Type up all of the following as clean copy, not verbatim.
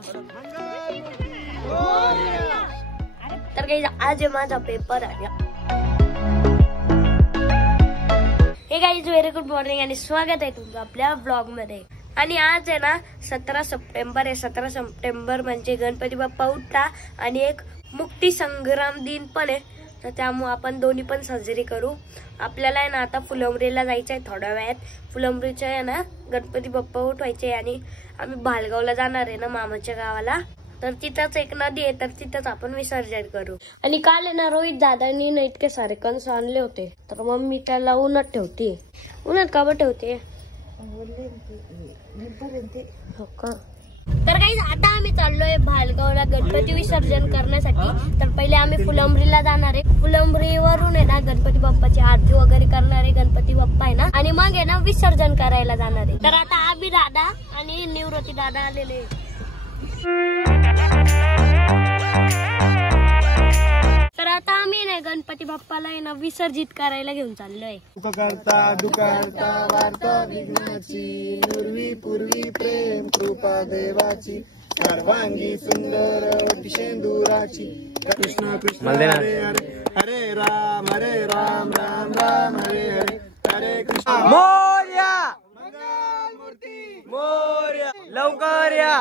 तर काही आज माझा पेपर आहे. हे गाईज व्हेरी गुड मॉर्निंग आणि स्वागत आहे तुमचं आपल्या ब्लॉग मध्ये. आणि आज आहे ना 17 सप्टेंबर आहे. 17 सप्टेंबर म्हणजे गणपती बाप्पा उठला आणि एक मुक्ती संग्राम दिन पण आहे. तर त्यामुळे आपण दोन्ही पण साजरी करू. आपल्याला आहे ना आता फुलंब्रीला जायचं आहे थोड्या वेळात. फुलंब्रीच्या आहे ना गणपती बाप्पा उठवायचे आणि आम्ही भालगावला जाणार आहे ना मामाच्या गावाला. तर तिथंच एक नदी आहे तर तिथंच आपण विसर्जन करू. आणि काल आहे ना रोहित दादांनी ना इतके सारे कंस आणले होते तर मग मी त्याला उन्हात ठेवते. उन्हात का बरं ठेवते? हो का. तर काही आता आम्ही चाललोय भालगावला गणपती विसर्जन करण्यासाठी. तर पहिले आम्ही फुलंब्रीला जाणार आहे. फुलंब्रीवरून आहे ना गणपती बाप्पाची आरती वगैरे करणार आहे. गणपती बाप्पा आहे ना आणि मग आहे ना विसर्जन करायला जाणार आहे. तर आता आम्ही दादा आणि निवृत्ती दादा आलेले. तर आता आम्ही ना गणपती बाप्पाला आहे ना विसर्जित करायला घेऊन चाललोय. दुकारता वार्ता विघ्नाची नुरवी पूर्वी प्रेम कृपा देवाची सर्वांगी सुंदर शेंदुराची कृष्ण कृष्ण हरे हरे हरे राम राम राम हरे हरे हरे कृष्ण. मोरया मंगल मूर्ती मोरया लवकर या.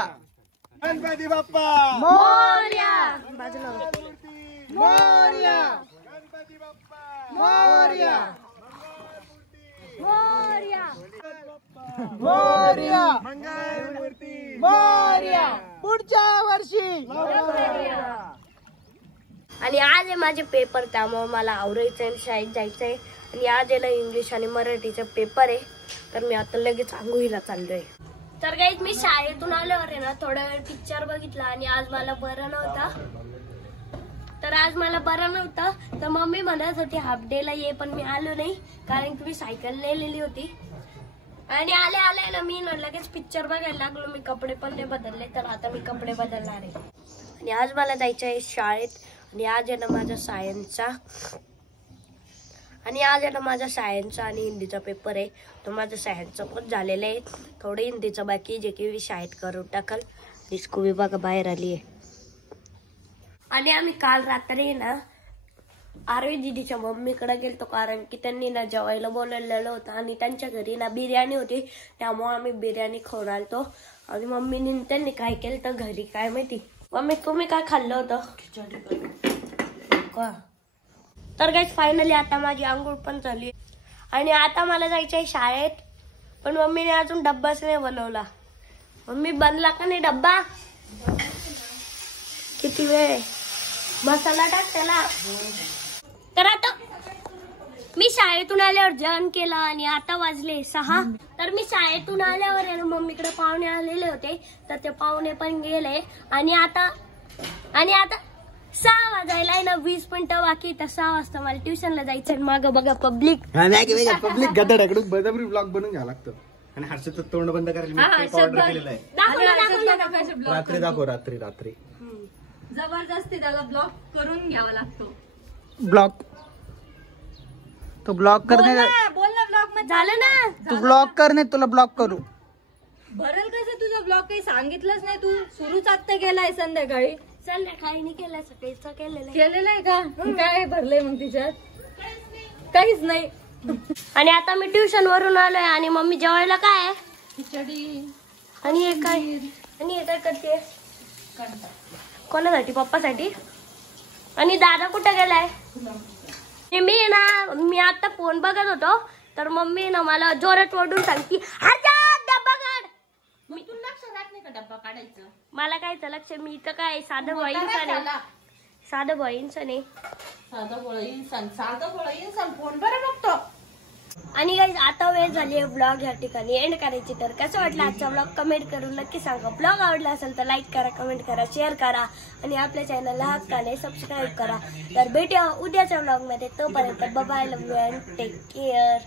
गणपती बाप्पा मोरया. बाजूला मोरया. गणपती बाप्पा मोरया. मोरया. मोरया. मंगल मूर्ती मोरया. पुढच्या वर्षी. आणि आज आहे माझे पेपर त्यामुळे मला आवरायचं आहे शाळेत जायचंय. आणि आज आहे ना इंग्लिश आणि मराठीचा पेपर आहे. तर मी आता लगेच आंघोळीला चाललोय. तर गाईज मी शाळेतून आल्यावर आहे ना थोडा वेळ पिक्चर बघितला आणि आज मला बरं नव्हतं. तर मम्मी म्हणत होती हाफ डे ला ये पण मी आलो नाही कारण की मी सायकल नेलेली होती. आणि आले ना मी लगेच पिक्चर बघायला लागलो. मी कपडे पण नाही बदलले तर आता मी कपडे बदलणार आहे. आणि आज मला जायचं आहे शाळेत. आणि आज आहे ना माझा सायन्सचा आणि हिंदीचा पेपर आहे. तो माझा सायन्सचा पण झालेला आहे. थोडं हिंदीचं बाकी जे की मी शाळेत करून टाकल. डिस्को विभाग बाहेर आली आहे. आणि आम्ही काल रात्री ना आरवी दीदीच्या मम्मीकडे गेलतो कारण की त्यांनी ना जेवायला बोलवलेलं होतं आणि त्यांच्या घरी ना बिर्याणी होती त्यामुळे आम्ही बिर्याणी खाऊन आलतो. आणि मम्मीने त्यांनी काय केलं तर घरी काय माहिती. मम्मी तुम्ही काय खाल्लं होतं? का. तर गाईज फायनली आता माझी आंघोळ पण झाली आणि आता मला जायचं आहे शाळेत. पण मम्मीने अजून डब्बाच नाही बनवला. मम्मी बनला का नाही डब्बा? किती वेळ? मसाला टाक त्याला. तर आता मी शाळेतून आल्यावर जेवण केलं आणि आता वाजले 6. तर मी शाळेतून आल्यावर आहे ना मम्मीकडे पाहुणे आलेले होते तर ते पाहुणे पण गेले. आणि आता 6 वाजायला आहे ना 20 मिनिटं बाकी. तर 6 वाजता मला ट्युशनला जायचं. मागं बघा पब्लिक गड्याकडून बदाबरी ब्लॉग बनवून घ्यावं लागतं. आणि हर्षचं तोंड बंद करायला ऑर्डर केलेलं आहे. रात्री दाखव. रात्री जबरदस्ती त्याला ब्लॉक करून घ्यावा लागतो. ब्लॉक तो ब्लॉक करणे बोल ना ब्लॉक मध्ये झालं ना. तू ब्लॉक करणे तुला ब्लॉक करू. भरल कसं तुझा ब्लॉक? काही सांगितलंच नाही. तू सुरूच आत्ता गेलाय संध्याकाळी. संध्याकाळी नाही केलं सकाळीच केलेलं आहे का? काय भरलंय मग तिच्यात? काहीच नाही. आणि आता मी ट्युशन वरून आलोय आणि मम्मी जेवायला काय आहे? खिचडी. आणि हे काय करते? कोणासाठी? पप्पासाठी. आणि दादा कुठे गेलाय? मी आता फोन बघत होतो तर मम्मी ना मला जोरात ओरडून सांगती डब्बा काढ. मी तुला लक्ष राहत नाही का डब्बा काढायचं? मला कायचं लक्ष? मी इथं काय साधं बॉईंचं नाही. साधं भोळं इन्सान फोन बरं बघतो. आणि गाईज आता वेळ झाली आहे ब्लॉग या ठिकाणी एंड करायची. तर कसं वाटलं आजचा ब्लॉग कमेंट करून नक्की सांगा. ब्लॉग आवडला असेल तर लाईक करा, कमेंट करा, शेअर करा आणि आपल्या चॅनलला हक्काने सबस्क्राईब करा. तर भेटूया उद्याच्या ब्लॉग मध्ये. तोपर्यंत bye, love you and take care.